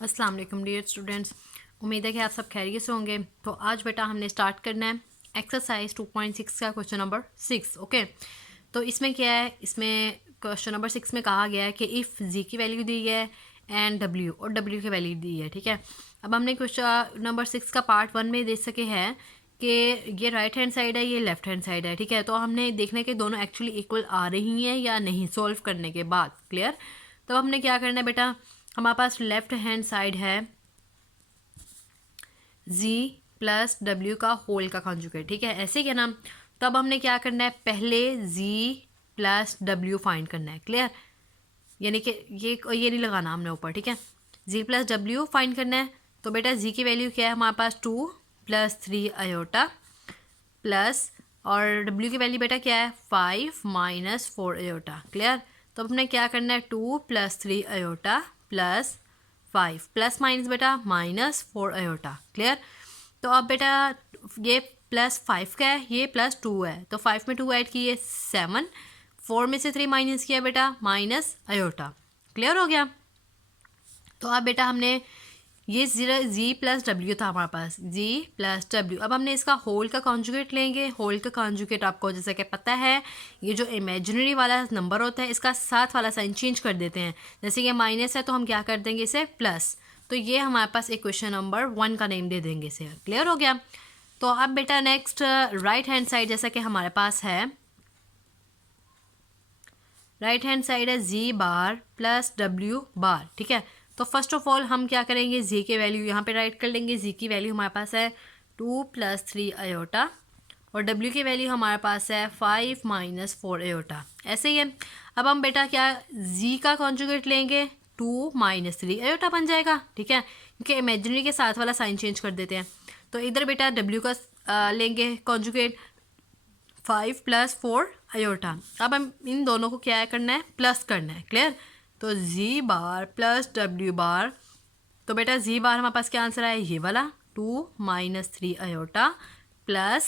अस्सलाम वालेकुम dear students, उम्मीद है कि आप सब खैरियत से होंगे। तो आज बेटा हमने स्टार्ट करना है एक्सरसाइज 2.6 का क्वेश्चन नंबर 6। ओके, तो इसमें क्या है, इसमें क्वेश्चन नंबर 6 में कहा गया है कि इफ़ जी की वैल्यू दी है एंड डब्ल्यू और डब्ल्यू की वैल्यू दी है। ठीक है, अब हमने क्वेश्चन नंबर 6 का पार्ट 1 में देख सके हैं कि ये राइट हैंड साइड है, ये लेफ्ट हैंड साइड है। ठीक है, तो हमने देखने के दोनों एक्चुअली इक्वल आ रही हैं या नहीं सॉल्व करने के बाद। क्लियर, तो हमने क्या करना है बेटा, हमारे पास लेफ्ट हैंड साइड है z प्लस डब्ल्यू का होल का कॉन्जुगेट। ठीक है, ऐसे क्या नाम, तब हमने क्या करना है, पहले z प्लस डब्ल्यू फाइंड करना है। क्लियर, यानी कि ये नहीं लगाना हमने ऊपर। ठीक है, z प्लस डब्ल्यू फाइंड करना है। तो बेटा z की वैल्यू क्या है हमारे पास 2 प्लस 3 आयोटा प्लस, और w की वैल्यू बेटा क्या है 5 माइनस 4 आयोटा। क्लियर, तो हमने क्या करना है 2 plus 3 iota plus 5 plus minus बेटा माइनस 4 आयोटा। क्लियर, तो अब बेटा ये प्लस 5 का है, ये प्लस 2 है, तो 5 में 2 ऐड किए 7, 4 में से 3 माइनस किया बेटा माइनस आयोटा। क्लियर हो गया, तो अब बेटा हमने ये जी प्लस डब्ल्यू था हमारे पास, जी प्लस डब्ल्यू। अब हमने इसका होल का कॉन्जुगेट लेंगे। होल का कॉन्जुगेट आपको जैसे कि पता है, ये जो इमेजिनरी वाला नंबर होता है इसका साथ वाला साइन चेंज कर देते हैं। जैसे कि माइनस है तो हम क्या कर देंगे इसे प्लस, तो ये हमारे पास इक्वेशन नंबर 1 का नेम दे देंगे इसे। क्लियर हो गया, तो अब बेटा नेक्स्ट राइट हैंड साइड जैसा कि हमारे पास है, राइट हैंड साइड है जी बार प्लस डब्ल्यू बार। ठीक है, तो फर्स्ट ऑफ ऑल हम क्या करेंगे, जी की वैल्यू यहाँ पे राइट कर लेंगे। जी की वैल्यू हमारे पास है 2 प्लस 3 आयोटा और डब्ल्यू की वैल्यू हमारे पास है 5 माइनस 4 आयोटा। ऐसे ही है। अब हम बेटा क्या जी का कॉन्जुगेट लेंगे, 2 माइनस 3 आयोटा बन जाएगा। ठीक है, क्योंकि इमेजिनरी के साथ वाला साइन चेंज कर देते हैं। तो इधर बेटा डब्ल्यू का लेंगे कॉन्जुगेट 5 प्लस 4 आयोटा। अब हम इन दोनों को क्या करना है, प्लस करना है। क्लियर, तो जी बार प्लस डब्ल्यू बार, तो बेटा जी बार हमारे पास क्या आंसर आया, ये वाला 2 minus 3 iota plus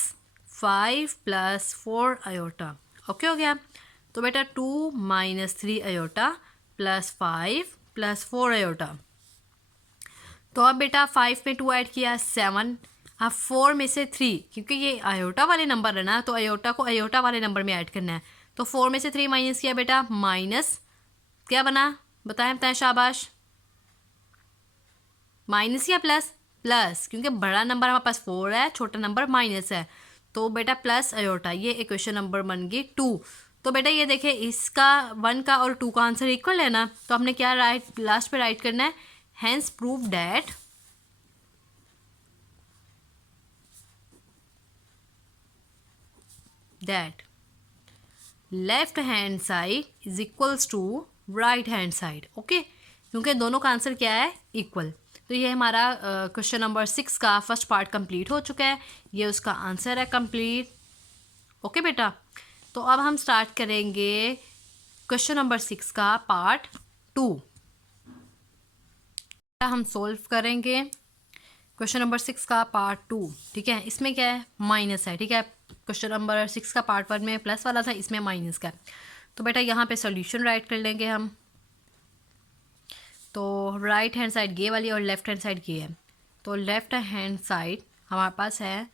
5 plus 4 iota. Okay हो गया, तो बेटा 2 minus 3 iota plus 5 plus 4 iota. तो अब बेटा 5 में 2 ऐड किया 7, अब 4 में से 3, क्योंकि ये आयोटा वाले नंबर है ना, तो आयोटा को आयोटा वाले नंबर में ऐड करना है। तो 4 में से 3 माइनस किया बेटा माइनस, क्या बना बताएं बताएं शाबाश, माइनस या प्लस, प्लस, क्योंकि बड़ा नंबर हमारे पास 4 है, छोटा नंबर माइनस है, तो बेटा प्लस आयोटा। ये इक्वेशन नंबर बन गई 2। तो बेटा ये देखें, इसका 1 का और 2 का आंसर इक्वल है ना, तो हमने क्या राइट लास्ट पे राइट करना है, hence prove that left hand side is equals to right hand side. Okay, क्योंकि दोनों का आंसर क्या है, इक्वल। तो ये हमारा क्वेश्चन नंबर 6 का फर्स्ट पार्ट कंप्लीट हो चुका है, ये उसका आंसर है कंप्लीट। ओके बेटा, तो अब हम स्टार्ट करेंगे क्वेश्चन नंबर 6 का पार्ट 2। हम सोल्व करेंगे क्वेश्चन नंबर 6 का पार्ट 2। ठीक है, इसमें क्या है, माइनस है। ठीक है, क्वेश्चन नंबर 6 का पार्ट 1 में प्लस वाला था, इसमें माइनस का। तो बेटा यहाँ पे सॉल्यूशन राइट कर लेंगे हम। तो राइट हैंड साइड ये वाली और लेफ्ट हैंड साइड ये है। तो लेफ्ट हैंड साइड हमारे पास है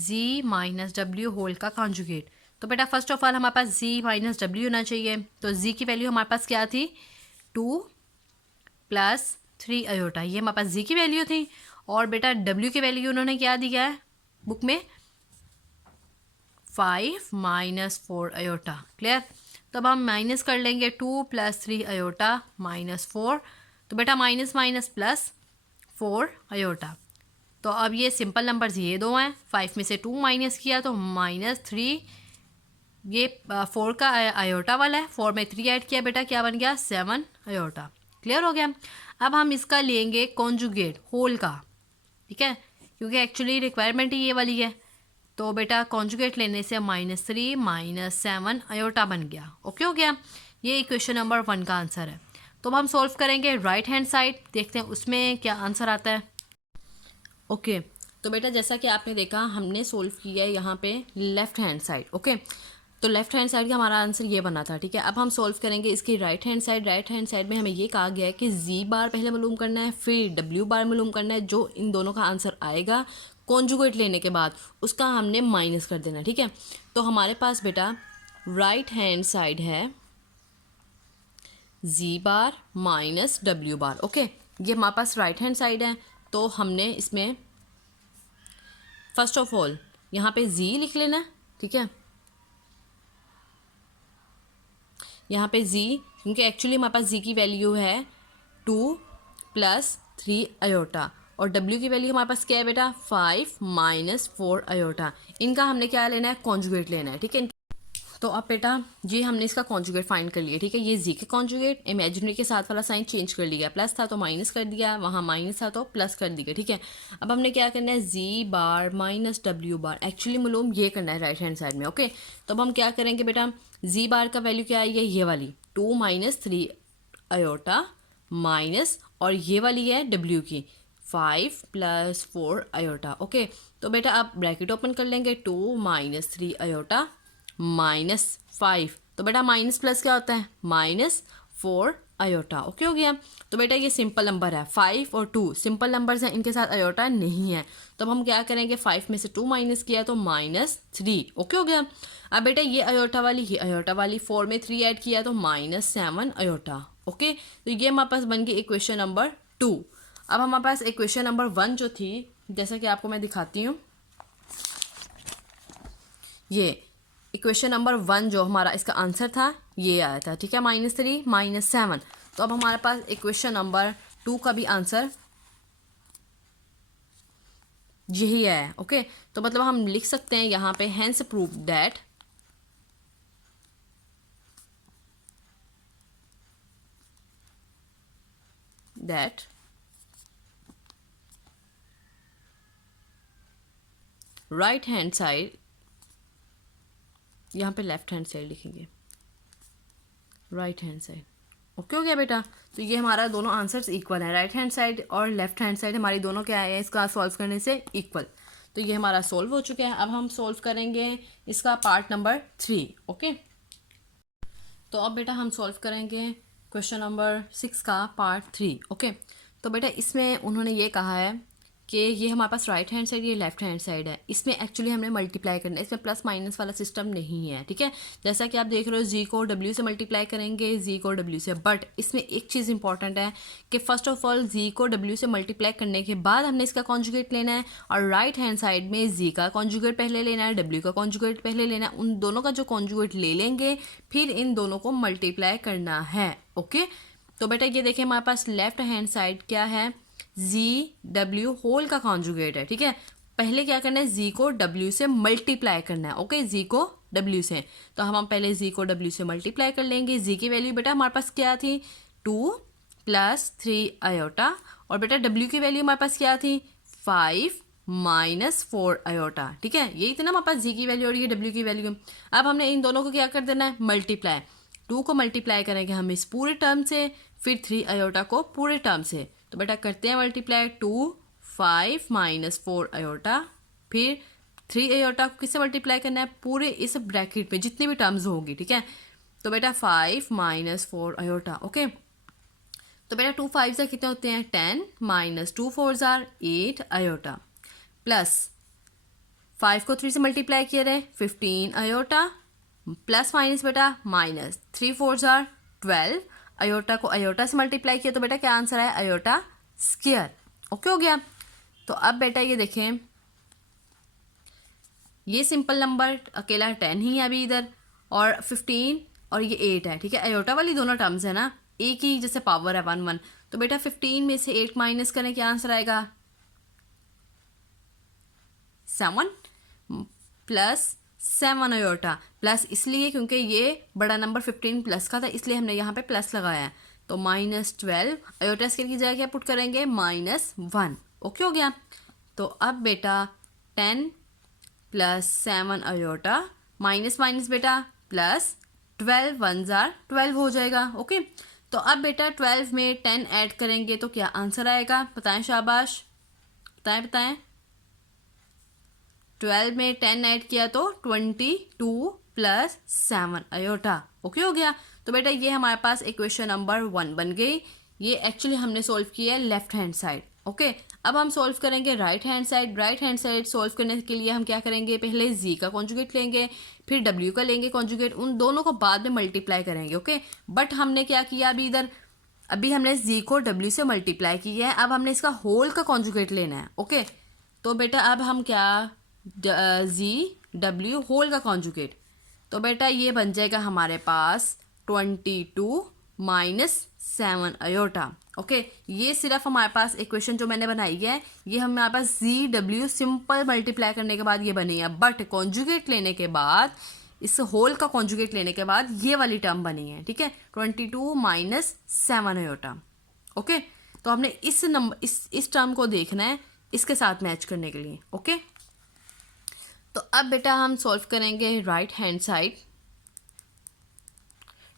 z माइनस डब्ल्यू होल का कॉन्जुगेट। तो बेटा फर्स्ट ऑफ ऑल हमारे पास z माइनस डब्ल्यू होना चाहिए। तो z की वैल्यू हमारे पास क्या थी, 2 प्लस 3 आयोटा, ये हमारे पास z की वैल्यू थी। और बेटा w की वैल्यू उन्होंने क्या दिया है बुक में, 5 माइनस 4 आयोटा। क्लियर, तो अब हम माइनस कर लेंगे, 2 प्लस 3 आयोटा माइनस 4, तो बेटा माइनस माइनस प्लस 4 आयोटा। तो अब ये सिंपल नंबर्स ये दो हैं, 5 में से 2 माइनस किया तो माइनस 3, ये 4 का आयोटा वाला है, 4 में 3 ऐड किया बेटा क्या बन गया 7 आयोटा। क्लियर हो गया, अब हम इसका लेंगे कॉन्जुगेट होल का। ठीक है, क्योंकि एक्चुअली रिक्वायरमेंट ही ये वाली है। तो बेटा कॉन्जुगेट लेने से -3 माइनस 7 आयोटा बन गया। ओके हो गया, ये इक्वेशन नंबर 1 का आंसर है। तो अब हम सॉल्व करेंगे राइट हैंड साइड, देखते हैं उसमें क्या आंसर आता है। ओके, तो बेटा जैसा कि आपने देखा हमने सोल्व किया है यहाँ पे लेफ्ट हैंड साइड। ओके, तो लेफ्ट हैंड साइड का हमारा आंसर ये बना था, ठीक है। अब हम सॉल्व करेंगे इसकी right hand side. Right hand side में हमें ये कहा गया है कि जी बार पहले मालूम करना है, फिर डब्ल्यू बार मालूम करना है। जो इन दोनों का आंसर आएगा कॉन्जुगेट लेने के बाद उसका हमने माइनस कर देना, ठीक है। तो हमारे पास बेटा राइट हैंड साइड है जी बार माइनस डब्ल्यू बार, ओके। ये हमारे पास राइट हैंड साइड है, तो हमने इसमें फर्स्ट ऑफ ऑल यहाँ पे जी लिख लेना है, ठीक है। यहाँ पे z, क्योंकि एक्चुअली हमारे पास z की वैल्यू है 2 + 3 अयोटा और w की वैल्यू हमारे पास क्या है बेटा 5 - 4 अयोटा। इनका हमने क्या लेना है कॉन्जुगेट लेना है, ठीक है। तो अब बेटा ये हमने इसका कॉन्जुगेट फाइंड कर लिया, ठीक है। ये z के कॉन्जुगेट इमेजिनरी के साथ वाला साइन चेंज कर लिया, प्लस था तो माइनस कर दिया, वहाँ माइनस था तो प्लस कर दिया, ठीक है। अब हमने क्या करना है z बार माइनस w बार एक्चुअली मालूम ये करना है राइट हैंड साइड में, ओके। तो अब हम क्या करेंगे बेटा z बार का वैल्यू क्या है ये वाली 2 - 3 अयोटा माइनस, और ये वाली है w की 5 + 4 अयोटा, ओके। तो बेटा आप ब्रैकेट ओपन कर लेंगे 2 - 3 अयोटा -5, तो बेटा माइनस प्लस क्या होता है -4 अयोटा, ओके हो गया। तो बेटा ये सिंपल नंबर है, 5 और 2 सिंपल नंबर्स हैं, इनके साथ अयोटा नहीं है। तो अब हम क्या करेंगे 5 में से 2 माइनस किया तो -3, ओके हो गया। अब बेटा ये अयोटा वाली 4 में 3 ऐड किया तो -7 अयोटा, ओके। तो ये हमारे पास बन गई इक्वेशन नंबर 2। अब हमारे पास इक्वेशन नंबर 1 जो थी, जैसा कि आपको मैं दिखाती हूँ, ये इक्वेशन नंबर 1 जो हमारा इसका आंसर था ये आया था, ठीक है, -3 -7। तो अब हमारे पास इक्वेशन नंबर 2 का भी आंसर यही है, ओके। तो मतलब हम लिख सकते हैं यहाँ पे hence prove that right hand side, यहाँ पे लेफ्ट हैंड साइड लिखेंगे, राइट हैंड साइड, ओके हो गया बेटा। तो ये हमारा दोनों आंसर्स इक्वल है, राइट हैंड साइड और लेफ्ट हैंड साइड हमारी दोनों क्या है इसका सॉल्व करने से इक्वल। तो ये हमारा सॉल्व हो चुका है। अब हम सॉल्व करेंगे इसका पार्ट नंबर 3, ओके। तो अब बेटा हम सॉल्व करेंगे क्वेश्चन नंबर 6 का पार्ट 3, ओके। तो बेटा इसमें उन्होंने ये कहा है कि ये हमारे पास राइट हैंड साइड, ये लेफ्ट हैंड साइड है, इसमें एक्चुअली हमने मल्टीप्लाई करना है, इसमें प्लस माइनस वाला सिस्टम नहीं है, ठीक है। जैसा कि आप देख रहे हो जी को डब्ल्यू से मल्टीप्लाई करेंगे, जी को डब्ल्यू से, बट इसमें एक चीज़ इंपॉर्टेंट है कि फर्स्ट ऑफ ऑल जी को डब्ल्यू से मल्टीप्लाई करने के बाद हमने इसका कॉन्जुगेट लेना है, और राइट हैंड साइड में जी का कॉन्जुगेट पहले लेना है, डब्ल्यू का कॉन्जुगेट पहले लेना है। उन दोनों का जो कॉन्जुगेट ले लेंगे फिर इन दोनों को मल्टीप्लाई करना है, ओके। तो बेटा ये देखें हमारे पास लेफ्ट हैंड साइड क्या है जी डब्ल्यू होल का कॉन्जुगेट है, ठीक है। पहले क्या करना है जी को डब्ल्यू से मल्टीप्लाई करना है, ओके, जी को डब्ल्यू से। तो हम पहले जी को डब्ल्यू से मल्टीप्लाई कर लेंगे। जी की वैल्यू बेटा हमारे पास क्या थी 2 + 3 अयोटा, और बेटा डब्ल्यू की वैल्यू हमारे पास क्या थी 5 - 4 अयोटा, ठीक है। यही थी ना हमारे पास जी की वैल्यू और ये डब्ल्यू की वैल्यू। अब हमने इन दोनों को क्या कर देना है मल्टीप्लाई, 2 को मल्टीप्लाई करेंगे हम इस पूरे टर्म से, फिर 3 अयोटा को पूरे टर्म से। तो बेटा करते हैं मल्टीप्लाई 2 5 - 4 अयोटा, फिर 3 अयोटा को किससे मल्टीप्लाई करना है पूरे इस ब्रैकेट में जितनी भी टर्म्स होगी, ठीक है। तो बेटा 5 - 4 अयोटा, ओके। तो बेटा 2 5 से कितने होते हैं 10 - 2 4 जार 8 अयोटा, प्लस 5 को 3 से मल्टीप्लाई किया रहे 15 अयोटा, प्लस माइनस बेटा माइनस 3 4 जार 12 अयोटा को अयोटा से मल्टीप्लाई किया तो बेटा क्या आंसर है अयोटा स्क्वायर, ओके हो गया। तो अब बेटा ये देखें ये सिंपल नंबर अकेला 10 ही है अभी इधर, और 15 और ये 8 है, ठीक है। अयोटा वाली दोनों टर्म्स है ना, एक ही जैसे पावर है 1 1। तो बेटा 15 में से 8 माइनस करें क्या आंसर आएगा 7 + 7 अयोटा, प्लस इसलिए क्योंकि ये बड़ा नंबर 15 प्लस का था इसलिए हमने यहाँ पे प्लस लगाया है। तो -12 अयोटा स्केयर की जगह क्या पुट करेंगे -1, ओके हो गया। तो अब बेटा 10 + 7 अयोटा माइनस माइनस बेटा प्लस 12 1 जार 12 हो जाएगा, ओके। तो अब बेटा 12 में 10 ऐड करेंगे तो क्या आंसर आएगा बताएं, शाबाश बताएं। 12 में 10 ऐड किया तो 22 प्लस 7 आयोटा। ओके हो गया। तो बेटा ये हमारे पास इक्वेशन नंबर 1 बन गई। ये एक्चुअली हमने सॉल्व किया है लेफ्ट हैंड साइड। ओके, अब हम सॉल्व करेंगे right hand side. Right hand side solve करने के लिए हम क्या करेंगे, पहले जी का कॉन्जुगेट लेंगे, फिर डब्ल्यू का लेंगे कॉन्जुगेट, उन दोनों को बाद में मल्टीप्लाई करेंगे। ओके, बट हमने क्या किया अभी इधर, अभी हमने जी को डब्ल्यू से मल्टीप्लाई किया है, अब हमने इसका होल का कॉन्जुगेट लेना है। ओके, तो बेटा अब हम क्या, जी डब्ल्यू होल का कॉन्जुगेट, तो बेटा ये बन जाएगा हमारे पास 22 माइनस 7 आयोटा। ओके, ये सिर्फ हमारे पास इक्वेशन जो मैंने बनाई है, ये हमारे पास जी डब्ल्यू सिंपल मल्टीप्लाई करने के बाद ये बनी है, बट कॉन्जुगेट लेने के बाद, इस होल का कॉन्जुगेट लेने के बाद ये वाली टर्म बनी है। ठीक है, 22 माइनस 7 आयोटा। ओके, तो हमने इस नंबर इस टर्म को देखना है इसके साथ मैच करने के लिए। ओके, तो अब बेटा हम सॉल्व करेंगे right hand side.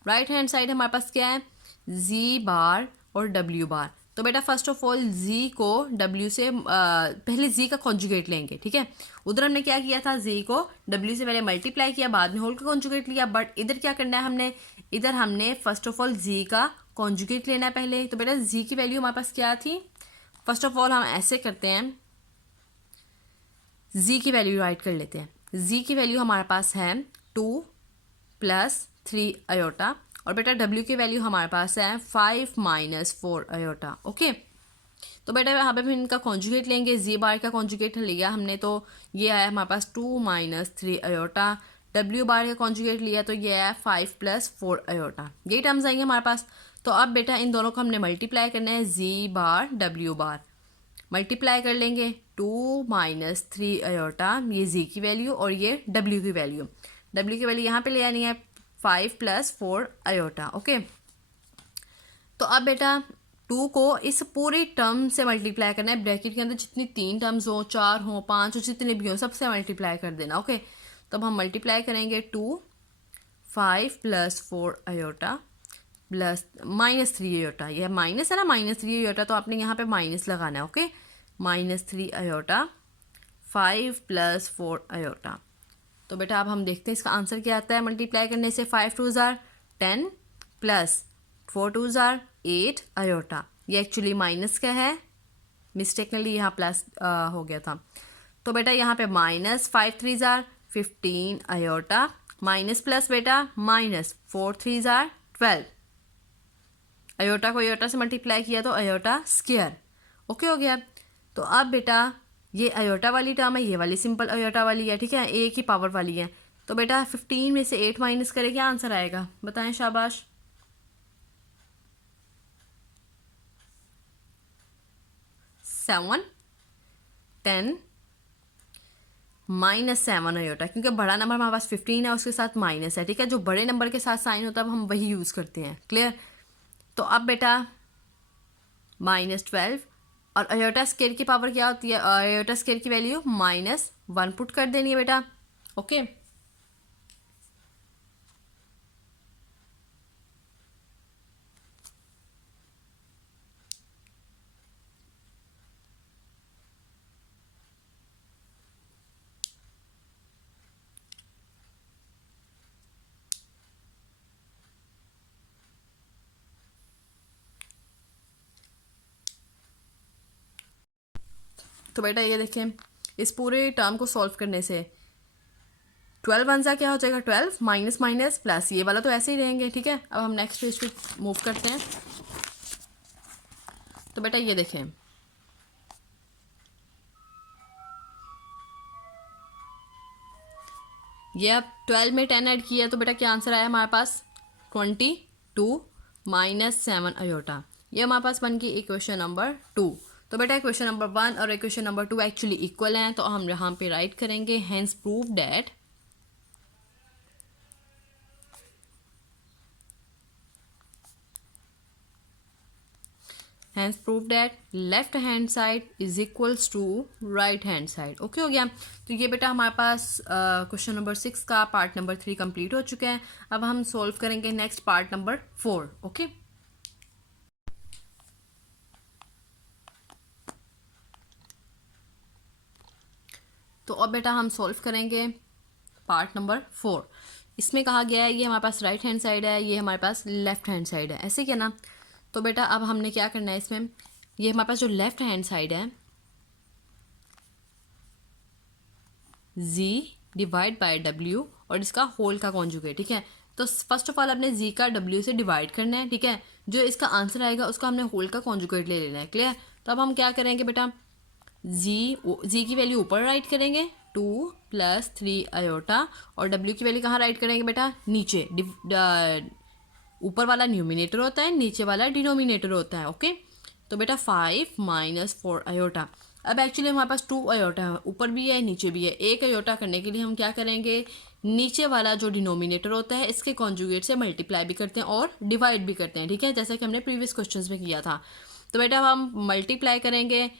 Right hand side हमारे पास क्या है, जी बार और डब्ल्यू बार। तो बेटा फर्स्ट ऑफ ऑल जी को डब्ल्यू से पहले जी का कॉन्जुगेट लेंगे। ठीक है, उधर हमने क्या किया था, जी को डब्ल्यू से पहले मल्टीप्लाई किया, बाद में होल का कॉन्जुगेट लिया, बट इधर क्या करना है हमने, इधर हमने फर्स्ट ऑफ ऑल जी का कॉन्जुगेट लेना है पहले। तो बेटा जी की वैल्यू हमारे पास क्या थी, फर्स्ट ऑफ ऑल हम ऐसे करते हैं, जी की वैल्यू राइट कर लेते हैं। जी की वैल्यू हमारे पास है 2 प्लस 3 आयोटा, और बेटा डब्ल्यू की वैल्यू हमारे पास है 5 माइनस 4 आयोटा। ओके, तो बेटा यहाँ पे फिर इनका कॉन्जुगेट लेंगे, जी बार का कॉन्जुगेट लिया हमने, तो ये आया हमारे पास 2 माइनस 3 आयोटा। डब्ल्यू बार का कॉन्जुगेट लिया तो ये आया 5 प्लस 4 आयोटा। ये टर्म्स आएंगे हमारे पास। तो अब बेटा इन दोनों को हमने मल्टीप्लाई करना है, जी बार डब्ल्यू बार मल्टीप्लाई कर लेंगे, 2 माइनस 3 आयोटा, ये जी की वैल्यू और ये डब्ल्यू की वैल्यू। डब्ल्यू की वैल्यू यहाँ पे ले आनी है 5 प्लस 4 आयोटा। ओके, तो अब बेटा 2 को इस पूरी टर्म से मल्टीप्लाई करना है, ब्रैकेट के अंदर जितनी 3 टर्म्स हो, 4 हो, 5 हो, जितने भी हो सबसे मल्टीप्लाई कर देना। ओके, तो अब हम मल्टीप्लाई करेंगे 2 5 plus 4 iota plus minus 3 iota, यह माइनस है ना, माइनस 3 आयोटा, तो आपने यहाँ पे माइनस लगाना है। Okay, minus 3 iota 5 plus 4 iota. तो बेटा अब हम देखते हैं इसका आंसर क्या आता है मल्टीप्लाई करने से। 5 2 ज़ार 10 प्लस 4 2 ज़ार 8 आयोटा। ये एक्चुअली माइनस का है, मिस्टेकनली यहाँ प्लस हो गया था। तो बेटा यहाँ पे माइनस 5 3 ज़ार 15 आयोटा, माइनस प्लस बेटा माइनस 4 3 ज़ार 12, आयोटा को आयोटा से मल्टीप्लाई किया तो आयोटा स्क्वायर। ओके हो गया। तो अब बेटा ये आयोटा वाली टर्म है, ये वाली सिंपल आयोटा वाली है। ठीक है, एक ही पावर वाली है। तो बेटा 15 में से 8 माइनस करें, क्या आंसर आएगा बताएं, शाबाश। 7 10 माइनस 7 आयोटा, क्योंकि बड़ा नंबर हमारे पास 15 है, उसके साथ माइनस है। ठीक है, जो बड़े नंबर के साथ साइन होता है हम वही यूज़ करते हैं। क्लियर। तो अब बेटा माइनस 12 और आयोटा स्क्वायर की पावर क्या होती है, आयोटा स्क्वायर की वैल्यू -1 पुट कर देनी है बेटा। ओके, तो बेटा ये देखें, इस पूरे टर्म को सॉल्व करने से 12 वन सा क्या हो जाएगा, 12 माइनस माइनस प्लस, ये वाला तो ऐसे ही रहेंगे। ठीक है, अब हम नेक्स्ट पेज पे मूव करते हैं। तो बेटा ये देखें, ये अब 12 में 10 ऐड किया तो बेटा क्या आंसर आया हमारे पास, 22 माइनस 7 आयोटा। ये हमारे पास बन गई इक्वेशन नंबर 2। तो बेटा इक्वेशन नंबर 1 और इक्वेशन नंबर 2 एक्चुअली इक्वल हैं, तो हम यहाँ पे राइट करेंगे hence prove that hence prove that left hand side is equals to right hand side। Okay हो गया। तो ये बेटा हमारे पास क्वेश्चन नंबर 6 का पार्ट नंबर 3 कंप्लीट हो चुका है। अब हम सॉल्व करेंगे नेक्स्ट पार्ट नंबर 4। ओके, तो अब बेटा हम सॉल्व करेंगे पार्ट नंबर 4। इसमें कहा गया है ये हमारे पास राइट हैंड साइड है, ये हमारे पास लेफ्ट हैंड साइड है, ऐसे क्या ना। तो बेटा अब हमने क्या करना है इसमें, ये हमारे पास जो लेफ्ट हैंड साइड है z डिवाइड बाय w और इसका होल का कॉन्जुगेट, ठीक है। तो फर्स्ट ऑफ ऑल अपने z का w से डिवाइड करना है, ठीक है। जो इसका आंसर आएगा उसका हमने होल का कॉन्जुगेट ले लेना है, क्लियर। तो अब हम क्या करेंगे बेटा, z की वैल्यू ऊपर राइट करेंगे 2 + 3 आयोटा और w की वैल्यू कहाँ राइट करेंगे बेटा, नीचे। ऊपर वाला न्यूमिनेटर होता है, नीचे वाला डिनोमिनेटर होता है, ओके। तो बेटा 5 - 4 आयोटा। अब एक्चुअली हमारे पास 2 आयोटा है, ऊपर भी है नीचे भी है। एक आयोटा करने के लिए हम क्या करेंगे, नीचे वाला जो डिनोमिनेटर होता है इसके कॉन्जुगेट से मल्टीप्लाई भी करते हैं और डिवाइड भी करते हैं, ठीक है, जैसा कि हमने प्रीवियस क्वेश्चंस में किया था। तो बेटा हम मल्टीप्लाई करेंगे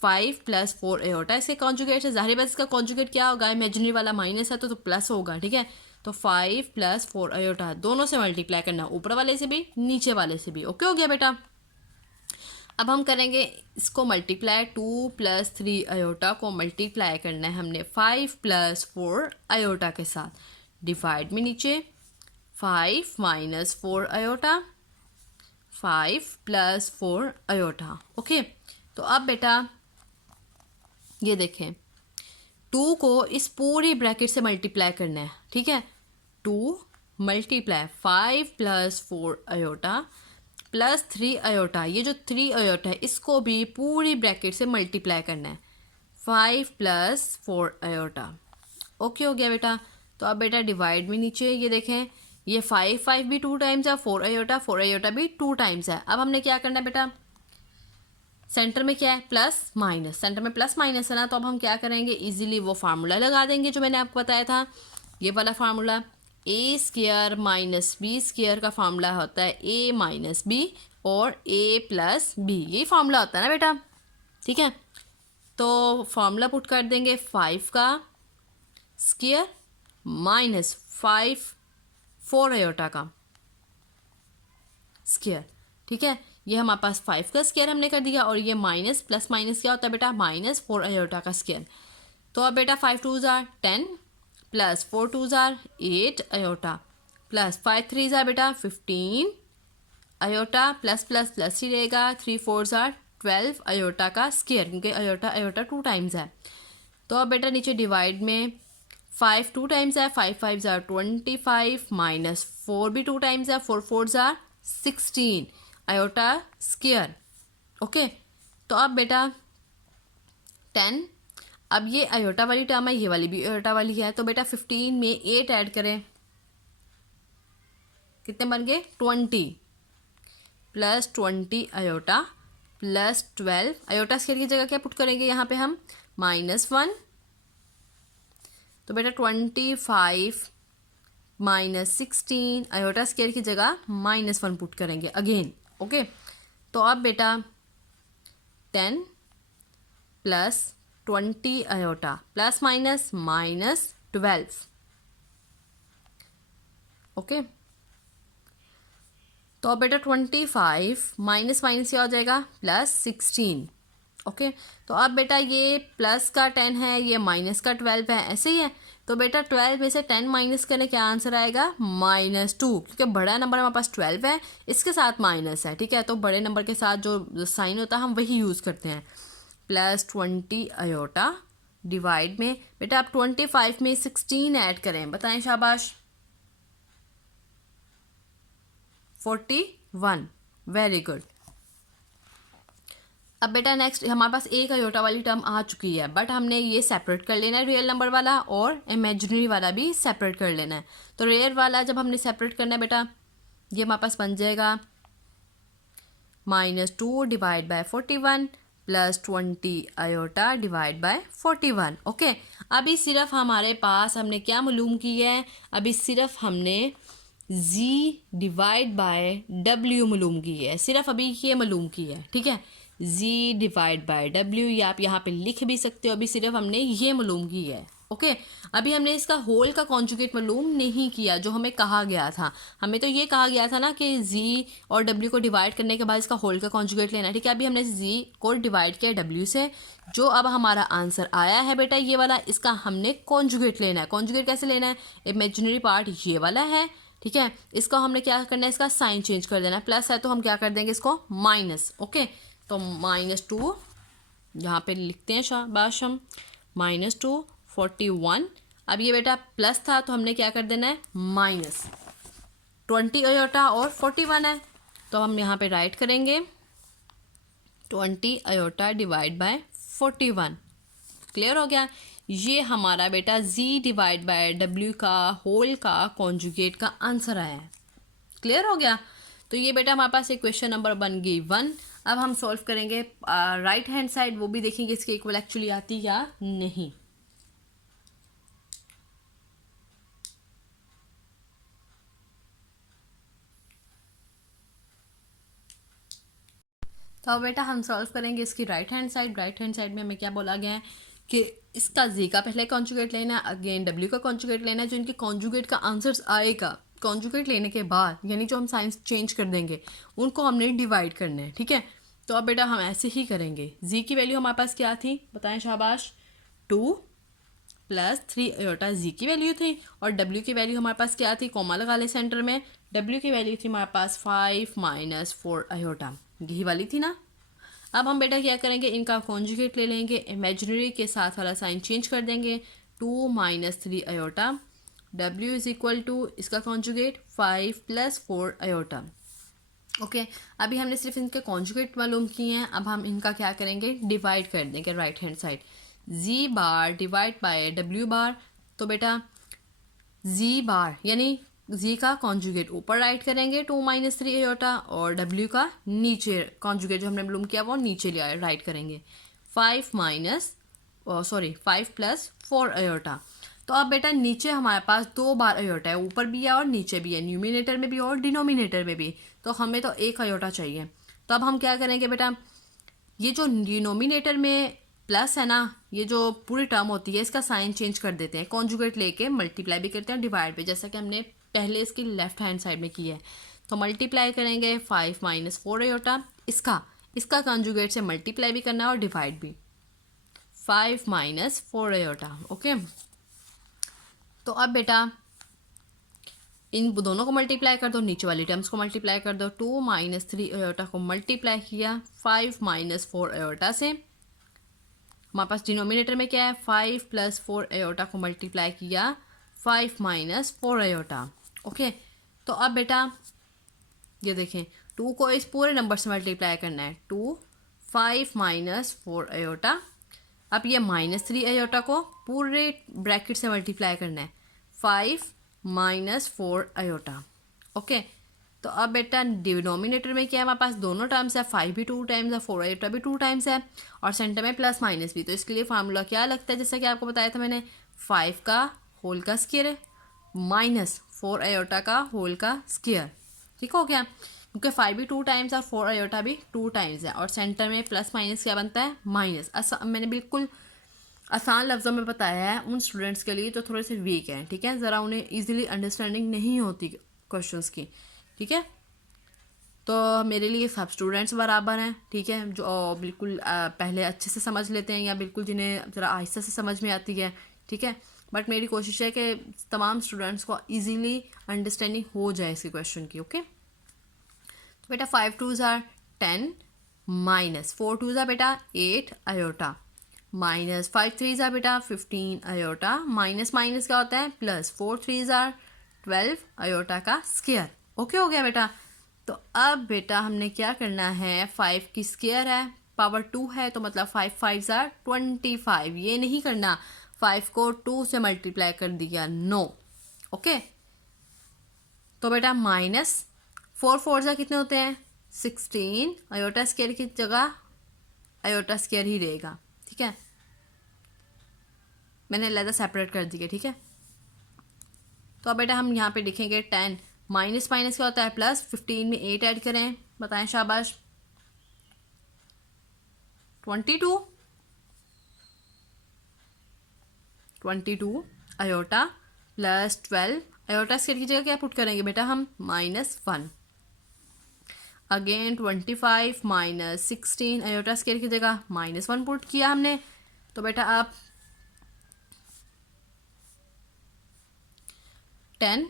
5 + 4 आयोटा इसके कॉन्जुगेट से। जाहिर बात इसका कॉन्जुगेट क्या होगा, इमेजिनरी वाला माइनस है तो प्लस होगा, ठीक है। तो 5 + 4 आयोटा दोनों से मल्टीप्लाई करना, ऊपर वाले से भी नीचे वाले से भी, ओके हो गया बेटा। अब हम करेंगे इसको मल्टीप्लाई, 2 + 3 आयोटा को मल्टीप्लाई करना है हमने 5 + 4 आयोटा के साथ। डिवाइड में नीचे 5 - 4 आयोटा, 5 + 4 आयोटा, ओके। तो अब बेटा ये देखें, 2 को इस पूरी ब्रैकेट से मल्टीप्लाई करना है, ठीक है। 2 × 5 + 4 आयोटा + 3 आयोटा, ये जो 3 आयोटा है इसको भी पूरी ब्रैकेट से मल्टीप्लाई करना है 5 + 4 आयोटा, ओके हो गया बेटा। तो अब बेटा डिवाइड में नीचे ये देखें, ये 5 भी 2 टाइम्स है, 4 आयोटा भी 2 टाइम्स है। अब हमने क्या करना है बेटा, सेंटर में क्या है, प्लस माइनस, सेंटर में प्लस माइनस है ना। तो अब हम क्या करेंगे, इजीली वो फार्मूला लगा देंगे जो मैंने आपको बताया था, ये वाला फार्मूला। a² - b² का फार्मूला होता है a - b और a + b, यही फार्मूला होता है ना बेटा, ठीक है। तो फार्मूला पुट कर देंगे 5 का स्क्वायर माइनस 4 आयोटा का स्क्वायर, ठीक है। ये हमारे पास 5 का स्क्वायर हमने कर दिया और ये माइनस प्लस माइनस क्या होता है बेटा, -4 आयोटा का स्क्वायर। तो अब बेटा 5 2s are 10 + 4 2s are 8 iota plus 5 3s are बेटा 15 आयोटा प्लस प्लस प्लस ही रहेगा, 3 4s are 12 आयोटा का स्क्वायर, क्योंकि आयोटा 2 टाइम्स है। तो अब बेटा नीचे डिवाइड में 5 2 टाइम्स है, 5 5s are 25 माइनस 4 भी 2 टाइम्स है, 4 4s are 16 iota square, okay. तो अब बेटा 10, अब ये आयोटा वाली टर्म है, ये वाली भी आयोटा वाली है। तो बेटा 15 में 8 ऐड करें, कितने बन गए 20 + 20 आयोटा प्लस 12 आयोटा स्क्वायर की जगह क्या पुट करेंगे यहाँ पे हम, -1। तो बेटा 25 - 16 आयोटा स्क्वायर की जगह -1 पुट करेंगे अगेन, ओके। तो अब बेटा 10 + 20 आयोटा प्लस माइनस -12, ओके। तो अब बेटा 25 माइनस माइनस क्या हो जाएगा, +16, ओके। तो अब बेटा ये प्लस का 10 है, ये माइनस का 12 है, ऐसे ही है। तो बेटा 12 में से 10 माइनस करने क्या आंसर आएगा, -2, क्योंकि बड़ा नंबर हमारे पास 12 है, इसके साथ माइनस है, ठीक है। तो बड़े नंबर के साथ जो साइन होता है हम वही यूज़ करते हैं। +20 आयोटा डिवाइड में बेटा आप 25 में 16 ऐड करें, बताएं शाबाश, 41, वेरी गुड। अब बेटा नेक्स्ट हमारे पास एक आयोटा वाली टर्म आ चुकी है, बट हमने ये सेपरेट कर लेना है, रियल नंबर वाला और इमेजिनरी वाला भी सेपरेट कर लेना है। तो रियल वाला जब हमने सेपरेट करना है बेटा, ये हमारे पास बन जाएगा -2 divide by 41 + 20 iota divide by 41, okay. अभी सिर्फ हमारे पास हमने क्या मालूम की है, अभी सिर्फ हमने z डिवाइड बाय w मालूम की है, सिर्फ अभी ये मालूम की है, ठीक है। z डिवाइड बाय w, ये आप यहाँ पे लिख भी सकते हो, अभी सिर्फ हमने ये मालूम की है, ओके अभी हमने इसका होल का कॉन्जुगेट मालूम नहीं किया जो हमें कहा गया था। हमें तो ये कहा गया था ना कि z और w को डिवाइड करने के बाद इसका होल का कॉन्जुगेट लेना है। ठीक है, अभी हमने z को डिवाइड किया w से, जो अब हमारा आंसर आया है बेटा ये वाला, इसका हमने कॉन्जुगेट लेना है। कॉन्जुगेट कैसे लेना है? इमेजिनरी पार्ट ये वाला है, ठीक है, इसको हमने क्या करना है, इसका साइन चेंज कर देना है। प्लस है तो हम क्या कर देंगे इसको माइनस। ओके, तो -2 यहाँ पे लिखते हैं शाबाश हम, -241। अब ये बेटा प्लस था तो हमने क्या कर देना है -20 अयोटा और 41 है, तो हम यहाँ पे राइट करेंगे 20 अयोटा डिवाइड बाय 41। क्लियर हो गया? ये हमारा बेटा z डिवाइड बाय w का होल का कॉन्जुगेट का आंसर आया है। क्लियर हो गया? तो ये बेटा हमारे पास एक क्वेश्चन नंबर बन गई 1। अब हम सॉल्व करेंगे राइट हैंड साइड, वो भी देखेंगे इसके इक्वल एक्चुअली आती या नहीं। तो अब बेटा हम सॉल्व करेंगे इसकी right hand side. Right hand side में हमें क्या बोला गया है कि इसका z का पहले कॉन्जुगेट लेना है, अगेन w का कॉन्जुगेट लेना है। जो इनके कॉन्जुगेट का आंसर्स आएगा कॉन्जुगेट लेने के बाद, यानी जो हम साइंस चेंज कर देंगे उनको हमने डिवाइड करना है। ठीक है, तो अब बेटा हम ऐसे ही करेंगे। z की वैल्यू हमारे पास क्या थी बताएं शाबाश, 2 + 3 अयोटा z की वैल्यू थी, और w की वैल्यू हमारे पास क्या थी, कॉमा लगा ले सेंटर में, w की वैल्यू थी हमारे पास 5 - 4 अयोटा, यही वाली थी ना। अब हम बेटा क्या करेंगे, इनका कॉन्जुगेट ले लेंगे, इमेजिनरी के साथ वाला साइन चेंज कर देंगे, 2 - 3 अयोटा, w = इसका कॉन्जुगेट 5 + 4 अयोटा। ओके, अभी हमने सिर्फ इनके कॉन्जुगेट मालूम किए हैं, अब हम इनका क्या करेंगे, डिवाइड कर देंगे right hand side, z bar divide by w बार। तो बेटा z बार यानी z का कॉन्जुगेट ऊपर राइट करेंगे 2 - 3 अयोटा, और w का नीचे कॉन्जुगेट जो हमने मालूम किया वो नीचे लिया राइट करेंगे 5 + 4 अयोटा। तो अब बेटा नीचे हमारे पास 2 बार अयोटा है, ऊपर भी है और नीचे भी है, न्यूमिनेटर में भी और डिनोमिनेटर में भी, तो हमें तो 1 अयोटा चाहिए। तो अब हम क्या करेंगे बेटा, ये जो डिनोमिनेटर में प्लस है ना, ये जो पूरी टर्म होती है इसका साइन चेंज कर देते हैं, कॉन्जुगेट लेके मल्टीप्लाई भी करते हैं डिवाइड भी, जैसा कि हमने पहले इसकी लेफ्ट हैंड साइड में किया है। तो मल्टीप्लाई करेंगे 5 - 4 अयोटा, इसका कॉन्जुगेट से मल्टीप्लाई भी करना है और डिवाइड भी, 5 - 4 अयोटा। ओके, तो अब बेटा इन दोनों को मल्टीप्लाई कर दो, नीचे वाली टर्म्स को मल्टीप्लाई कर दो, 2 - 3 अयोटा को मल्टीप्लाई किया 5 - 4 अयोटा से, हमारे पास डिनोमिनेटर में क्या है 5 + 4 अयोटा को मल्टीप्लाई किया 5 - 4 अयोटा। ओके, तो अब बेटा ये देखें 2 को इस पूरे नंबर से मल्टीप्लाई करना है, 2 5 - 4 अयोटा। अब ये -3 अयोटा को पूरे ब्रैकेट से मल्टीप्लाई करना है, 5 - 4 अयोटा। ओके, तो अब बेटा डिनोमिनेटर में क्या है हमारे पास दोनों टर्म्स है, 5 भी 2 टाइम्स है, 4 अयोटा भी 2 टाइम्स है, और सेंटर में प्लस माइनस भी। तो इसके लिए फार्मूला क्या लगता है, जैसा कि आपको बताया था मैंने, 5 का होल का स्क्वायर -4 अयोटा का होल का स्क्वायर। ठीक हो गया, क्योंकि 5 भी 2 टाइम्स और 4 अयोटा भी 2 टाइम्स है, और सेंटर में प्लस माइनस क्या बनता है माइनस। मैंने बिल्कुल आसान लफ्ज़ों में बताया है उन स्टूडेंट्स के लिए जो थोड़े से वीक हैं, ठीक है, ज़रा उन्हें इजीली अंडरस्टैंडिंग नहीं होती क्वेश्चंस की। ठीक है, तो मेरे लिए सब स्टूडेंट्स बराबर हैं, ठीक है, जो बिल्कुल पहले अच्छे से समझ लेते हैं या बिल्कुल जिन्हें ज़रा आहिस्ता से समझ में आती है। ठीक है, बट मेरी कोशिश है कि तमाम स्टूडेंट्स को इजीली अंडरस्टैंडिंग हो जाए इसके क्वेश्चन की। ओके, तो बेटा 5 2s are 10 - 4 2s are बेटा 8 अयोटा, -5 3s are बेटा 15 अयोटा, माइनस माइनस क्या होता है प्लस, 4 3s are 12 अयोटा का स्क्वायर। ओके हो गया बेटा। तो अब बेटा हमने क्या करना है, 5 की स्क्वायर है, पावर 2 है, तो मतलब 5 5s are 25। ये नहीं करना 5 को 2 से मल्टीप्लाई कर दिया, नो। ओके, तो बेटा -4 4s कितने होते हैं 16, अयोटा स्क्वायर की जगह अयोटा स्क्वायर ही रहेगा। ठीक है, मैंने अलग सेपरेट कर दिया। ठीक है, तो अब बेटा हम यहाँ पे लिखेंगे 10 माइनस माइनस क्या होता है प्लस, 15 में 8 ऐड करें, बताएं शाबाश 22। 22 अयोटा प्लस 12 अयोटा स्केयर की जगह क्या पुट करेंगे बेटा हम -1 अगेन 25 माइनस 16 अयोटा स्केयर की जगह -1 पुट किया हमने। तो बेटा आप 10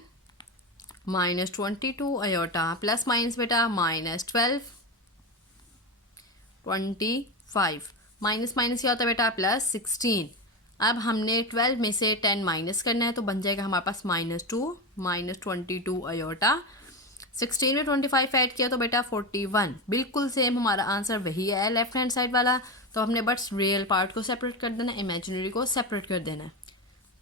माइनस 22 अयोटा प्लस माइनस बेटा -12 25 माइनस माइनस क्या होता है बेटा प्लस 16। अब हमने 12 में से 10 माइनस करना है तो बन जाएगा हमारे पास -2 माइनस 22 अयोटा 16 में 25 ऐड किया तो बेटा 41। बिल्कुल सेम हमारा आंसर वही है लेफ्ट हैंड साइड वाला। तो हमने बस रियल पार्ट को सेपरेट कर देना, इमेजिनरी को सेपरेट कर देना है।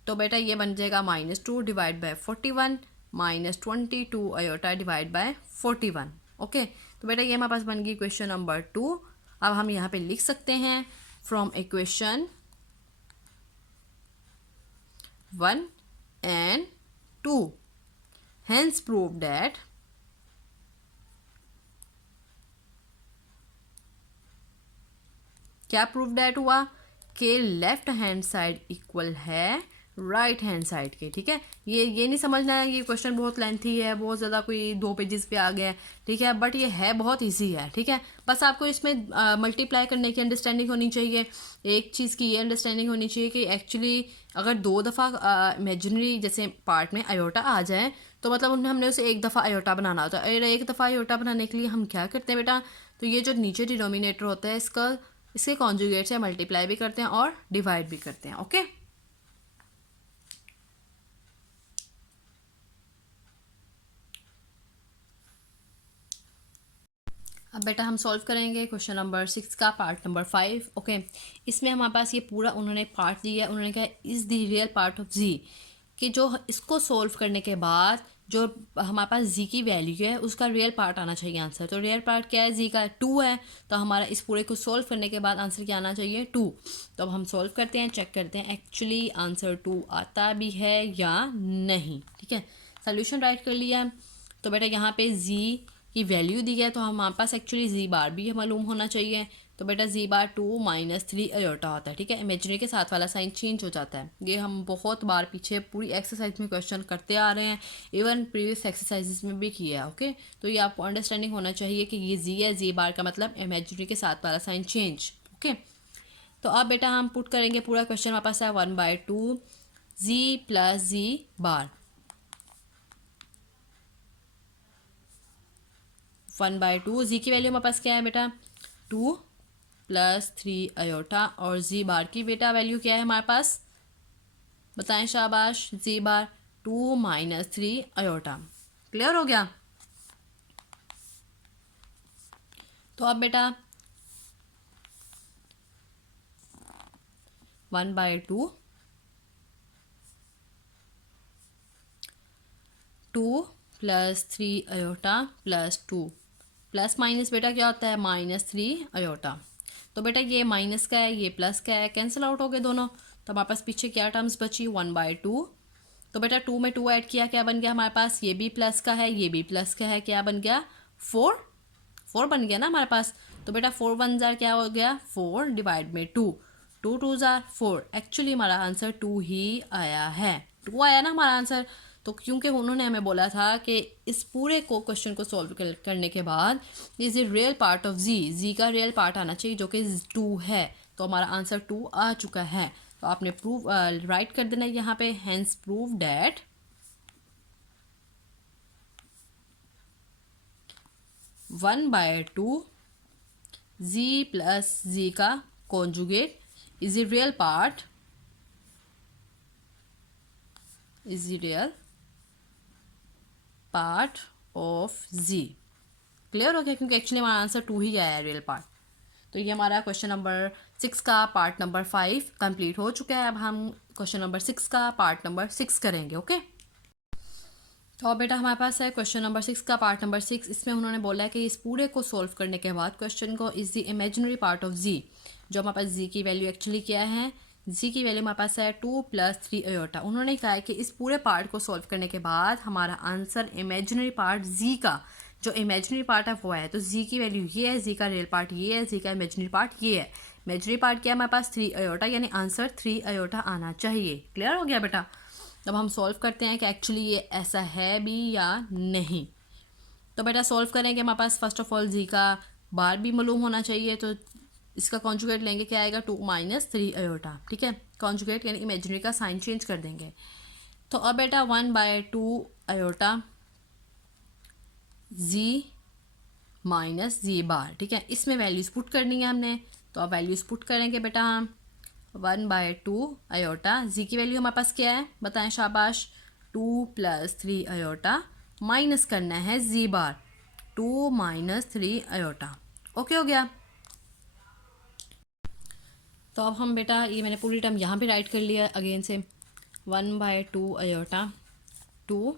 तो बेटा ये बन जाएगा -2 divide by 41 minus 22 iota divide by 41। Okay, तो बेटा ये हमारे पास बन गई क्वेश्चन नंबर 2। अब हम यहाँ पे लिख सकते हैं from equation 1 and 2 hence prove that क्या प्रूव डेट हुआ कि लेफ्ट हैंड साइड इक्वल है राइट हैंड साइड के। ठीक है, ये नहीं समझना है ये क्वेश्चन बहुत लेंथी है, बहुत ज़्यादा कोई 2 पेजेस पे आ गया है। ठीक है, बट ये है बहुत इजी है। ठीक है, बस आपको इसमें मल्टीप्लाई करने की अंडरस्टैंडिंग होनी चाहिए। एक चीज़ की ये अंडरस्टैंडिंग होनी चाहिए कि एक्चुअली अगर 2 दफ़ा इमेजिनरी जैसे पार्ट में अयोटा आ जाए तो मतलब उन्हें हमने उसे एक दफ़ा अयोटा बनाना होता है। और एक दफ़ा अयोटा बनाने के लिए हम क्या करते हैं बेटा, तो ये जो नीचे डिनोमिनेटर होता है इसके कॉन्जुगेट से मल्टीप्लाई भी करते हैं और डिवाइड भी करते हैं। ओके, अब बेटा हम सॉल्व करेंगे क्वेश्चन नंबर 6 का पार्ट नंबर 5। ओके, इसमें हमारे पास ये पूरा उन्होंने पार्ट दिया है। उन्होंने कहा is the real part of g, कि जो इसको सॉल्व करने के बाद जो हमारे पास जी की वैल्यू है उसका रियल पार्ट आना चाहिए आंसर। तो रियल पार्ट क्या है, जी का 2 है। तो हमारा इस पूरे को सॉल्व करने के बाद आंसर क्या आना चाहिए 2। तो अब हम सॉल्व करते हैं, चेक करते हैं एक्चुअली आंसर 2 आता भी है या नहीं। ठीक है, सोल्यूशन राइट कर लिया। तो बेटा यहाँ पे जी की वैल्यू दी है तो हमारे पास एक्चुअली जी बार भी मालूम होना चाहिए। तो बेटा जी बार 2 माइनस 3 अयोटा होता है। ठीक है, इमेजिनरी के साथ वाला साइन चेंज हो जाता है। ये हम बहुत बार पीछे पूरी एक्सरसाइज में क्वेश्चन करते आ रहे हैं, इवन प्रीवियस एक्सरसाइजेस में भी किया है। ओके, तो ये आपको अंडरस्टैंडिंग होना चाहिए कि ये जी है, जी बार का मतलब इमेजिनरी के साथ वाला साइन चेंज। ओके, तो अब बेटा हम पुट करेंगे पूरा क्वेश्चन हमारे पास है 1/2 जी प्लस जी बार 1/2। जी की वैल्यू हमारे पास क्या है बेटा 2 प्लस 3 अयोटा और जी बार की बेटा वैल्यू क्या है हमारे पास, बताएं शाबाश। जी बार 2 माइनस 3 अयोटा। क्लियर हो गया। तो अब बेटा 1/2 2 plus 3 iota plus 2 plus minus बेटा क्या होता है -3 अयोटा। तो बेटा ये माइनस का है, ये प्लस का है, कैंसिल आउट हो गए दोनों। तो हमारे पास पीछे क्या टर्म्स बची 1/2। तो बेटा 2 में 2 ऐड किया, क्या बन गया हमारे पास, ये भी प्लस का है, ये भी प्लस का है, क्या बन गया 4 बन गया ना हमारे पास। तो बेटा 4 1 जार क्या हो गया 4 डिवाइड में 2 2 2 जार 4। एक्चुअली हमारा आंसर 2 ही आया है, 2 आया ना हमारा आंसर। तो क्योंकि उन्होंने हमें बोला था कि इस पूरे को क्वेश्चन को सॉल्व करने के बाद is a real part of g का रियल पार्ट आना चाहिए जो कि 2 है। तो हमारा आंसर 2 आ चुका है। तो आपने प्रूव राइट कर देना यहाँ पे, hence prove that 1/2 g plus g का conjugate is a real part, is a real part of g. Clear हो गया, क्योंकि एक्चुअली हमारा आंसर 2 ही आया है रियल पार्ट। तो ये हमारा क्वेश्चन नंबर 6 का पार्ट नंबर 5 कंप्लीट हो चुका है। अब हम क्वेश्चन नंबर 6 का पार्ट नंबर 6 करेंगे। ओके, तो अब बेटा हमारे पास है क्वेश्चन नंबर 6 का पार्ट नंबर 6। इसमें उन्होंने बोला है कि इस पूरे को सॉल्व करने के बाद क्वेश्चन को is the imaginary part of g, जो हमारे पास जी की वैल्यू एक्चुअली क्या है, जी की वैल्यू हमारे पास है 2 प्लस 3 अयोटा। उन्होंने कहा है कि इस पूरे पार्ट को सॉल्व करने के बाद हमारा आंसर इमेजिनरी पार्ट जी का जो इमेजिनरी पार्ट है वो है, तो जी की वैल्यू ये है, जी का रियल पार्ट ये है, जी का इमेजिनरी पार्ट ये है। इमेजिनरी पार्ट क्या है हमारे पास 3 आयोटा, यानी आंसर 3 आयोटा आना चाहिए। क्लियर हो गया बेटा? अब हम सॉल्व करते हैं कि एक्चुअली ये ऐसा है भी या नहीं। तो बेटा सॉल्व करेंगे, हमारे पास फर्स्ट ऑफ ऑल जी का बार भी मालूम होना चाहिए, तो इसका कॉन्जुगेट लेंगे, क्या आएगा 2 - 3 आयोटा। ठीक है, कॉन्जुगेट यानी इमेजिनरी का साइन चेंज कर देंगे। तो अब बेटा 1/2 आयोटा जी माइनस जी बार। ठीक है, इसमें वैल्यूज पुट करनी है हमने, तो अब वैल्यूज पुट करेंगे बेटा हम। 1/2 आयोटा, जी की वैल्यू हमारे पास क्या है बताएं शाबाश, 2 + 3 आयोटा, माइनस करना है जी बार, 2 - 3 आयोटा। ओके हो गया? तो अब हम बेटा ये मैंने पूरी टर्म यहाँ पे राइट कर लिया अगेन से, 1/2 आयोटा 2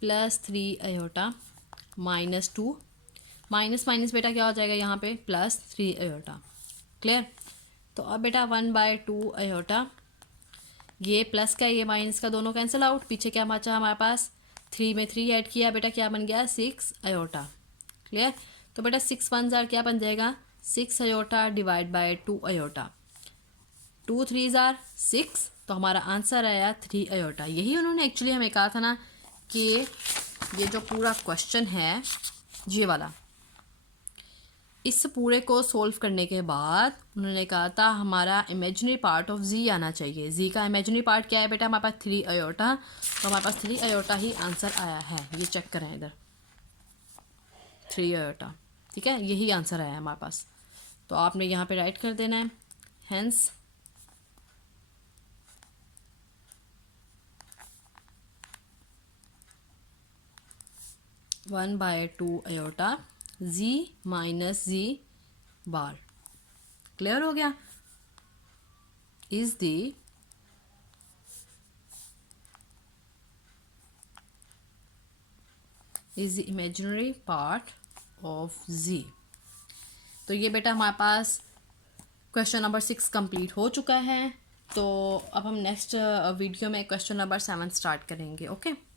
+ 3 आयोटा -2, माइनस माइनस बेटा क्या हो जाएगा यहाँ पे +3 आयोटा। क्लियर? तो अब बेटा 1/2 आयोटा, ये प्लस का ये माइनस का दोनों कैंसिल आउट, पीछे क्या बचा हमारे पास 3 में 3 ऐड किया बेटा, क्या बन गया 6 आयोटा। क्लियर? तो बेटा 6 × 1 क्या बन जाएगा 6 आयोटा / 2 आयोटा, 2 × 3 = 6, तो हमारा आंसर आया 3 आयोटा। यही उन्होंने एक्चुअली हमें कहा था ना कि ये जो पूरा क्वेश्चन है ये वाला, इस पूरे को सोल्व करने के बाद उन्होंने कहा था हमारा इमेजिनरी पार्ट ऑफ जी आना चाहिए। जी का इमेजिनरी पार्ट क्या है बेटा हमारे पास 3 आयोटा, तो हमारे पास 3 आयोटा ही आंसर आया है। ये चेक करें इधर 3 आयोटा। ठीक है, यही आंसर आया है हमारे पास, तो आपने यहाँ पे राइट कर देना है। Hence 1/2 iota g minus g bar. Clear हो गया? Is the imaginary part of g. तो ये बेटा हमारे पास क्वेश्चन नंबर 6 कंप्लीट हो चुका है। तो अब हम नेक्स्ट वीडियो में क्वेश्चन नंबर 7 स्टार्ट करेंगे। ओके।